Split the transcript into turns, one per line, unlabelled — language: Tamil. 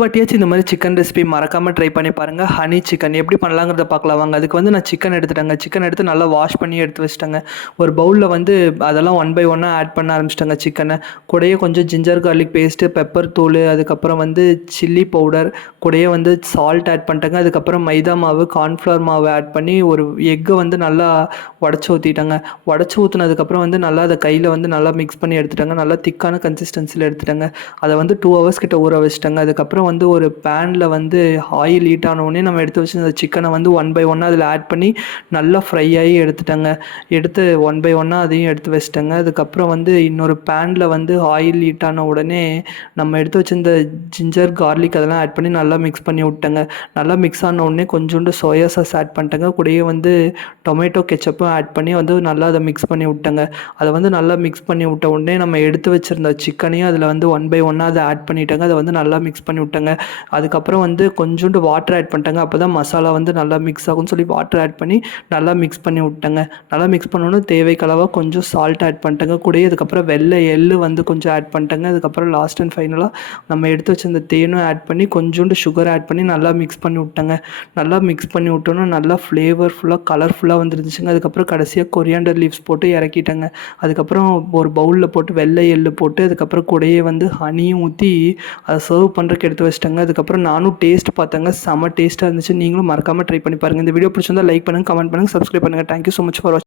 வாட்டியாச்சும் இந்த மாதிரி சிக்கன் ரெசிபி மறக்காமல் ட்ரை பண்ணி பாருங்கள் ஹனி சிக்கன் எப்படி பண்ணலாங்கிறத பார்க்கலாம். வாங்க அதுக்கு வந்து நான் சிக்கன் எடுத்துட்டேங்க. சிக்கன் எடுத்து நல்லா வாஷ் பண்ணி எடுத்து வச்சிட்டேங்க. ஒரு பவுலில் வந்து அதெல்லாம் ஒன் பை ஒன்னாக ஆட் பண்ண ஆரம்பிச்சிட்டேங்க சிக்கனை கூடயே கொஞ்சம் ஜிஞ்சர் கார்லிக் பேஸ்ட்டு பெப்பர் தூள் அதுக்கப்புறம் வந்து சில்லி பவுடர் கூடயே வந்து சால்ட் ஆட் பண்ணிட்டேங்க. அதுக்கப்புறம் மைதா மாவு கார்ன்ஃப்ளவர் மாவு ஆட் பண்ணி ஒரு எக்கை வந்து நல்லா உடச்சி ஊற்றிட்டேங்க உடச்சி ஊற்றுனதுக்கப்புறம் வந்து நல்லா அதை கையில் வந்து நல்லா மிக்ஸ் பண்ணி எடுத்துட்டேங்க. நல்லா திக்கான கன்சிஸ்டன்சியில் எடுத்துட்டேங்க. அதை வந்து டூ ஹவர்ஸ் கிட்ட ஊற வச்சிட்டேங்க. அதுக்கப்புறம் வந்து ஒரு பேனில் வந்து ஆயில் ஹீட் ஆனவுடனே நம்ம எடுத்து வச்சுருந்த சிக்கனை வந்து ஒன் பை ஒன்னாக அதில் ஆட் பண்ணி நல்லா ஃப்ரை ஆகி எடுத்துட்டேங்க. எடுத்து ஒன் பை ஒன்னாக அதையும் எடுத்து வச்சிட்டேங்க. அதுக்கப்புறம் வந்து இன்னொரு பேனில் வந்து ஆயில் ஹீட் ஆன உடனே நம்ம எடுத்து வச்சிருந்த ஜிஞ்சர் கார்லிக் அதெல்லாம் ஆட் பண்ணி நல்லா மிக்ஸ் பண்ணி விட்டேங்க. நல்லா மிக்ஸ் ஆன உடனே கொஞ்சோண்டு சோயா சாஸ் ஆட் பண்ணிட்டேங்க. கூடயே வந்து டொமேட்டோ கெச்சப்பும் ஆட் பண்ணி வந்து நல்லா அதை மிக்ஸ் பண்ணி விட்டேங்க. அதை வந்து நல்லா மிக்ஸ் பண்ணி விட்ட உடனே நம்ம எடுத்து வச்சிருந்த சிக்கனையும் அதில் வந்து ஒன் பை ஒன்னாக அதை ஆட் பண்ணிட்டேங்க. அதை வந்து நல்லா மிக்ஸ் பண்ணி பண்ணிட்டேங்க. அதுக்கப்புறம் வந்து கொஞ்சோண்டு வாட்டர் ஆட் பண்ணிட்டேங்க. அப்போ தான் மசாலா வந்து நல்லா மிக்ஸ் ஆகும்னு சொல்லி வாட்டர் ஆட் பண்ணி நல்லா மிக்ஸ் பண்ணி விட்டேங்க. நல்லா மிக்ஸ் பண்ணோன்னே தேவைக்களவாக கொஞ்சம் சால்ட் ஆட் பண்ணிட்டேங்க. கூடயே அதுக்கப்புறம் வெள்ளை எள்ளு வந்து கொஞ்சம் ஆட் பண்ணிட்டேங்க. அதுக்கப்புறம் லாஸ்ட் அண்ட் ஃபைனலாக நம்ம எடுத்து வச்சிருந்த தேனும் ஆட் பண்ணி கொஞ்சோண்டு சுகர் ஆட் பண்ணி நல்லா மிக்ஸ் பண்ணி விட்டேங்க. நல்லா மிக்ஸ் பண்ணி விட்டோன்னா நல்லா ஃப்ளேவர்ஃபுல்லாக கலர்ஃபுல்லாக வந்துருந்துச்சுங்க. அதுக்கப்புறம் கடைசியாக கொரியாண்டர் லீவ்ஸ் போட்டு இறக்கிட்டேங்க. அதுக்கப்புறம் ஒரு பவுலில் போட்டு வெள்ளை எள்ளு போட்டு அதுக்கப்புறம் கூடயே வந்து ஹனியும் ஊற்றி அதை சர்வ் பண்ணுறதுக்கு எடுத்து வச்சிட்டேங்க. அதுக்கப்புறம் நானும் டேஸ்ட் பார்த்தாங்க. செம்ம டேஸ்ட்டாக இருந்துச்சு. நீங்களும் மறக்காமல் ட்ரை பண்ணி பாருங்கள் இந்த வீடியோ பிடிச்சிருந்தா லைக் பண்ணுங்கள் கமெண்ட் பண்ணுங்கள் சப்ஸ்கிரைப் பண்ணுங்கள் தேங்க்யூ ஸோ மச் ஃபார் வாட்சிங்